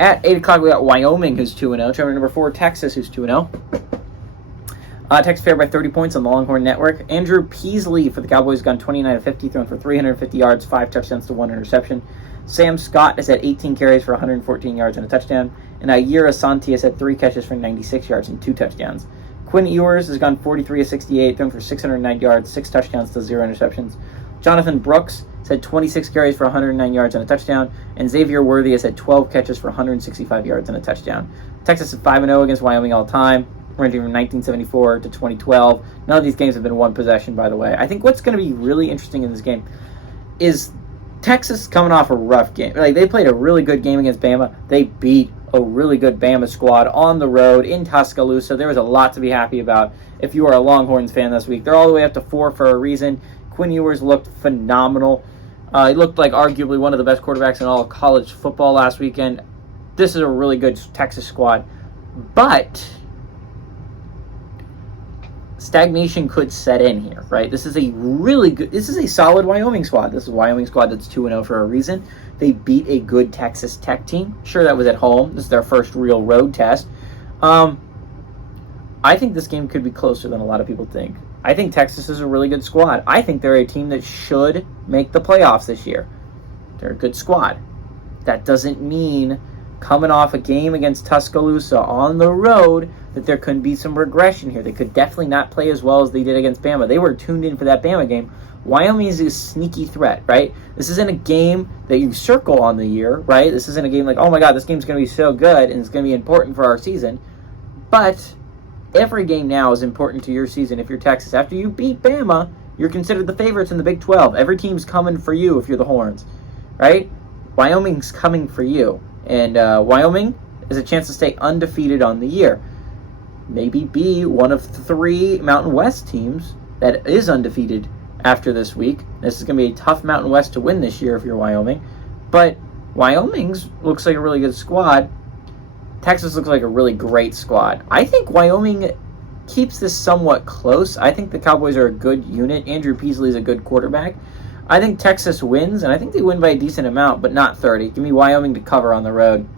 At 8 o'clock, we got Wyoming, who's 2-0. Trailing number 4, Texas, who's 2-0. Texas favored by 30 points on the Longhorn Network. Andrew Peasley for the Cowboys gone 29 of 50, thrown for 350 yards, 5 touchdowns to 1 interception. Sam Scott has had 18 carries for 114 yards and a touchdown. And Ayir Asante has had 3 catches for 96 yards and 2 touchdowns. Quinn Ewers has gone 43 of 68, thrown for 609 yards, 6 touchdowns to 0 interceptions. Jonathan Brooks has had 26 carries for 109 yards and a touchdown. And Xavier Worthy has had 12 catches for 165 yards and a touchdown. Texas is 5-0 against Wyoming all time, ranging from 1974 to 2012. None of these games have been one possession, by the way. I think what's going to be really interesting in this game is Texas coming off a rough game. Like, they played a really good game against Bama. They beat a really good Bama squad on the road in Tuscaloosa. There was a lot to be happy about if you are a Longhorns fan this week. They're all the way up to 4 for a reason. Quinn Ewers looked phenomenal. He looked like arguably one of the best quarterbacks in all of college football last weekend. This is a really good Texas squad. But stagnation could set in here, right? This is a solid Wyoming squad. This is a Wyoming squad that's 2-0 for a reason. They beat a good Texas Tech team. Sure, that was at home. This is their first real road test. I think this game could be closer than a lot of people think. I think Texas is a really good squad. I think they're a team that should make the playoffs this year. They're a good squad. That doesn't mean coming off a game against Tuscaloosa on the road that there could be some regression here. They could definitely not play as well as they did against Bama. They were tuned in for that Bama game. Wyoming is a sneaky threat, right? This isn't a game that you circle on the year, right? This isn't a game like, oh my God, this game's going to be so good and it's going to be important for our season. But every game now is important to your season if you're Texas. After you beat Bama, you're considered the favorites in the Big 12. Every team's coming for you if you're the Horns, right? Wyoming's coming for you. And Wyoming is a chance to stay undefeated on the year. Maybe be one of 3 Mountain West teams that is undefeated after this week. This is going to be a tough Mountain West to win this year if you're Wyoming. But Wyoming's looks like a really good squad. Texas looks like a really great squad. I think Wyoming keeps this somewhat close. I think the Cowboys are a good unit. Andrew Peasley is a good quarterback. I think Texas wins, and I think they win by a decent amount, but not 30. Give me Wyoming to cover on the road.